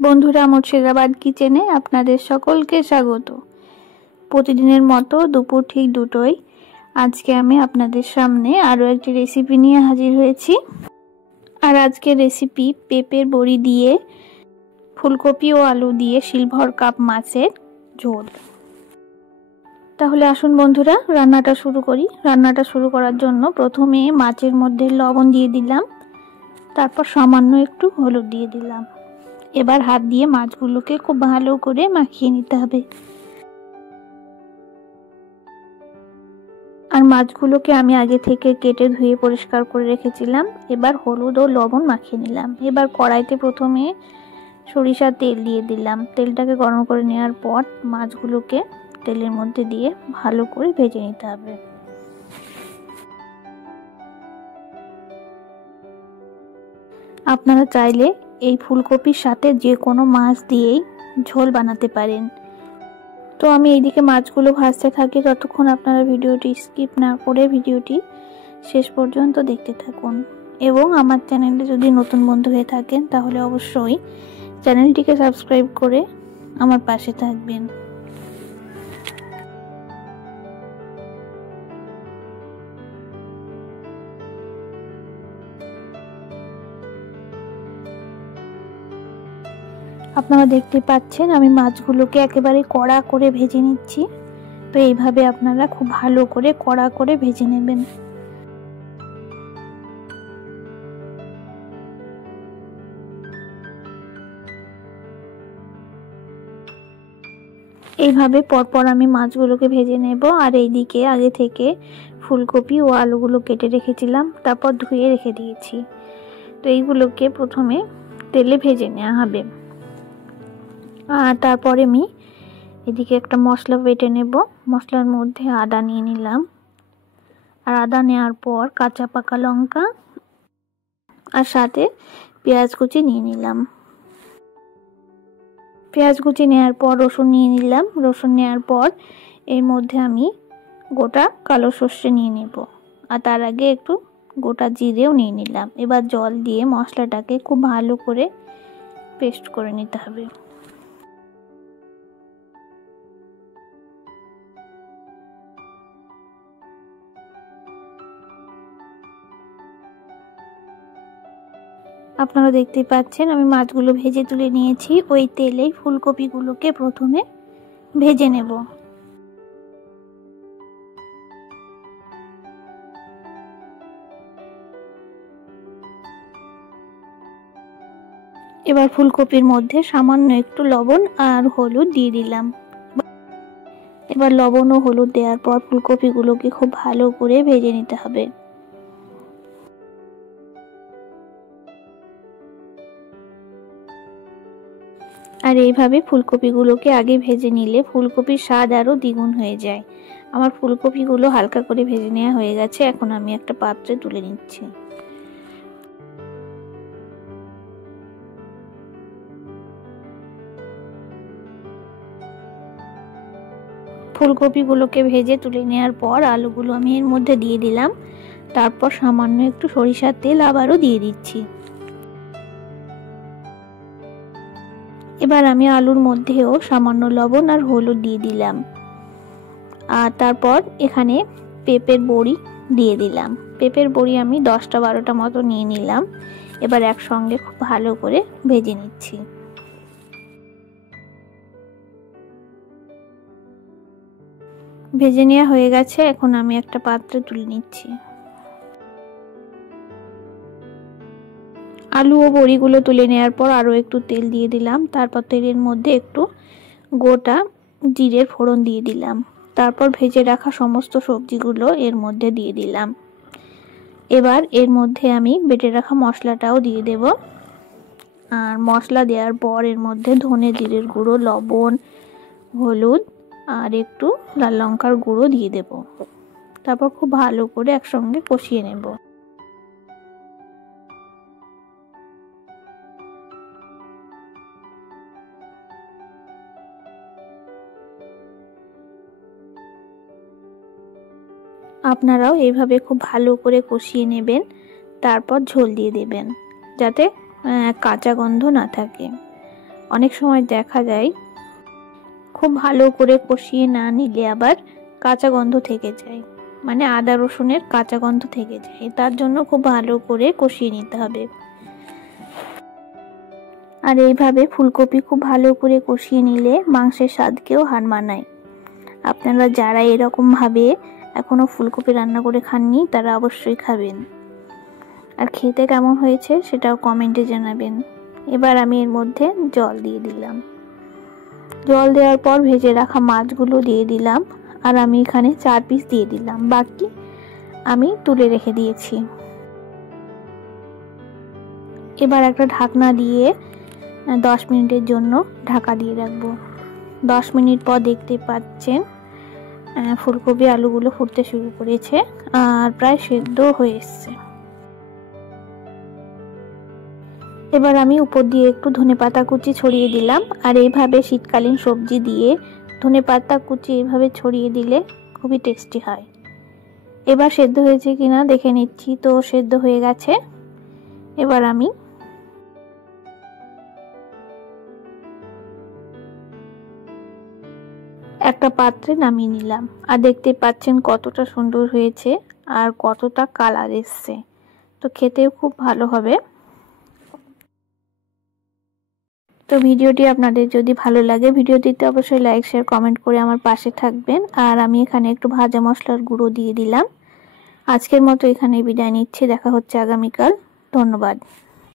বন্ধুরা, মুর্শিদাবাদ কিচেনে আপনাদের সকলকে স্বাগত। প্রতিদিনের মতো দুপুর ঠিক দুটোয় আজকে আমি আপনাদের সামনে আরও একটি রেসিপি নিয়ে হাজির হয়েছি। আর আজকের রেসিপি পেঁপের বড়ি দিয়ে ফুলকপি ও আলু দিয়ে সিলভার কাপ মাছের ঝোল। তাহলে আসুন বন্ধুরা, রান্নাটা শুরু করি। রান্নাটা শুরু করার জন্য প্রথমে মাছের মধ্যে লবণ দিয়ে দিলাম, তারপর সামান্য একটু হলুদ দিয়ে দিলাম। এবার হাত দিয়ে মাছগুলোকে খুব ভালো করে মাখিয়ে নিতে হবে। আর মাছগুলোকে আমি আগে থেকে কেটে ধুয়ে পরিষ্কার করে রেখেছিলাম। এবার হলুদ ও লবণ মাখিয়ে নিলাম। এবার কড়াইতে প্রথমে সরিষার তেল দিয়ে দিলাম। তেলটাকে গরম করে নেওয়ার পর মাছগুলোকে তেলের মধ্যে দিয়ে ভালো করে ভেজে নিতে হবে। আপনারা চাইলে এই ফুলকপির সাথে যে কোনো মাছ দিয়েই ঝোল বানাতে পারেন। তো আমি এইদিকে মাছগুলো ভাজতে থাকি, ততক্ষণ আপনারা ভিডিওটি স্কিপ না করে ভিডিওটি শেষ পর্যন্ত দেখতে থাকুন। এবং আমার চ্যানেলে যদি নতুন বন্ধু হয়ে থাকেন তাহলে অবশ্যই চ্যানেলটিকে সাবস্ক্রাইব করে আমার পাশে থাকবেন। আপনারা দেখতে পাচ্ছেন আমি মাছগুলোকে একেবারে কড়া করে ভেজে নিচ্ছি। তো এইভাবে আপনারা খুব ভালো করে কড়া করে ভেজে নেবেন। এইভাবে পরপর আমি মাছগুলোকে ভেজে নেব। আর এইদিকে আগে থেকে ফুলকপি ও আলুগুলো কেটে রেখেছিলাম, তারপর ধুয়ে রেখে দিয়েছি। তো এইগুলোকে প্রথমে তেলে ভেজে নেওয়া হবে। আর তারপরে আমি এদিকে একটা মশলা বেটে নেব। মশলার মধ্যে আদা নিয়ে নিলাম। আর আদা নেওয়ার পর কাঁচা পাকা লঙ্কা আর সাথে পেঁয়াজ কুচি নিয়ে নিলাম। পেঁয়াজ কুচি নেওয়ার পর রসুন নিয়ে নিলাম। রসুন নেওয়ার পর এর মধ্যে আমি গোটা কালো সর্ষে নিয়ে নেব। আর তার আগে একটু গোটা জিরেও নিয়ে নিলাম। এবার জল দিয়ে মশলাটাকে খুব ভালো করে পেস্ট করে নিতে হবে। আপনারা দেখতে পাচ্ছেন আমি মাছগুলো ভেজে তুলে নিয়েছি। ওই তেলেই ফুলকপিগুলোকে প্রথমে ভেজে নেব। এবার ফুলকপির মধ্যে সামান্য একটু লবণ আর হলুদ দিয়ে দিলাম। এবার লবণ ও হলুদ দেওয়ার পর ফুলকপিগুলোকে খুব ভালো করে ভেজে নিতে হবে। আর এইভাবে ফুলকপিগুলোকে আগে ভেজে নিলে ফুলকপির স্বাদ আরও দ্বিগুণ হয়ে যায়। আমার ফুলকপিগুলো হালকা করে ভেজে নেওয়া হয়ে গেছে। এখন আমি একটা পাত্রে তুলে নিচ্ছি। ফুলকপিগুলোকে ভেজে তুলে নেওয়ার পর আলুগুলো আমি এর মধ্যে দিয়ে দিলাম। তারপর সামান্য একটু সরিষার তেল আবারও দিয়ে দিচ্ছি। এবার আমি আলুর মধ্যেও সামান্য লবণ আর হলুদ দিয়ে দিলাম। আর তারপর এখানে পেঁপের বড়ি দিয়ে দিলাম। পেঁপের বড়ি আমি 10-12টা মতো নিয়ে নিলাম। এবার একসঙ্গে খুব ভালো করে ভেজে নিচ্ছি। ভেজে নেওয়া হয়ে গেছে। এখন আমি একটা পাত্রে তুলে নিচ্ছি। আলু ও বড়িগুলো তুলে নেওয়ার পর আরও একটু তেল দিয়ে দিলাম। তারপর তেলের মধ্যে একটু গোটা জিরের ফোড়ন দিয়ে দিলাম। তারপর ভেজে রাখা সমস্ত সবজিগুলো এর মধ্যে দিয়ে দিলাম। এবার এর মধ্যে আমি বেটে রাখা মশলাটাও দিয়ে দেব। আর মশলা দেওয়ার পর এর মধ্যে ধনে জিরের গুঁড়ো, লবণ, হলুদ আর একটু লাল লঙ্কার গুঁড়ো দিয়ে দেব। তারপর খুব ভালো করে একসঙ্গে কষিয়ে নেব। আপনারাও এইভাবে খুব ভালো করে কষিয়ে নেবেন। তারপর ঝোল দিয়ে দেবেন যাতে কাঁচা গন্ধ না থাকে। অনেক সময় দেখা যায় খুব ভালো করে কষিয়ে না নিলে আবার কাঁচা গন্ধ থেকে যায়, মানে আদা রসুনের কাঁচা গন্ধ থেকে যায়। তার জন্য খুব ভালো করে কষিয়ে নিতে হবে। আর এইভাবে ফুলকপি খুব ভালো করে কষিয়ে নিলে মাংসের স্বাদকেও হার মানায়। আপনারা যারা এরকম ভাবে এখনো ফুলকপি রান্না করে খাননি তারা অবশ্যই খাবেন, আর খেতে কেমন হয়েছে সেটাও কমেন্টে জানাবেন। এবার আমি এর মধ্যে জল দিয়ে দিলাম। জল দেওয়ার পর ভেজে রাখা মাছগুলো দিয়ে দিলাম, আর আমি এখানে 4 পিস দিয়ে দিলাম, বাকি আমি তুলে রেখে দিয়েছি। এবার একটা ঢাকনা দিয়ে 10 মিনিটের জন্য ঢাকা দিয়ে রাখবো। 10 মিনিট পর দেখতে পাচ্ছেন ফুলকপি আলুগুলো ফুটতে শুরু করেছে আর প্রায় সেদ্ধ হয়ে এসছে। এবার আমি উপর দিয়ে একটু ধনেপাতা কুচি ছড়িয়ে দিলাম। আর এইভাবে শীতকালীন সবজি দিয়ে ধনেপাতা কুচি এইভাবে ছড়িয়ে দিলে খুবই টেস্টি হয়। এবার সেদ্ধ হয়েছে কিনা দেখে নিচ্ছি, তো সেদ্ধ হয়ে গেছে। এবার আমি একটা পাত্রে নামিয়ে নিলাম। আর দেখতে পাচ্ছেন কতটা সুন্দর হয়েছে আর কতটা কালার এসছে, তো খেতেও খুব ভালো হবে। তো ভিডিওটি আপনাদের যদি ভালো লাগে ভিডিওটিতে অবশ্যই লাইক শেয়ার কমেন্ট করে আমার পাশে থাকবেন। আর আমি এখানে একটু ভাজা মশলার গুঁড়ো দিয়ে দিলাম। আজকের মতো এখানে বিদায় নিচ্ছি, দেখা হচ্ছে আগামীকাল। ধন্যবাদ।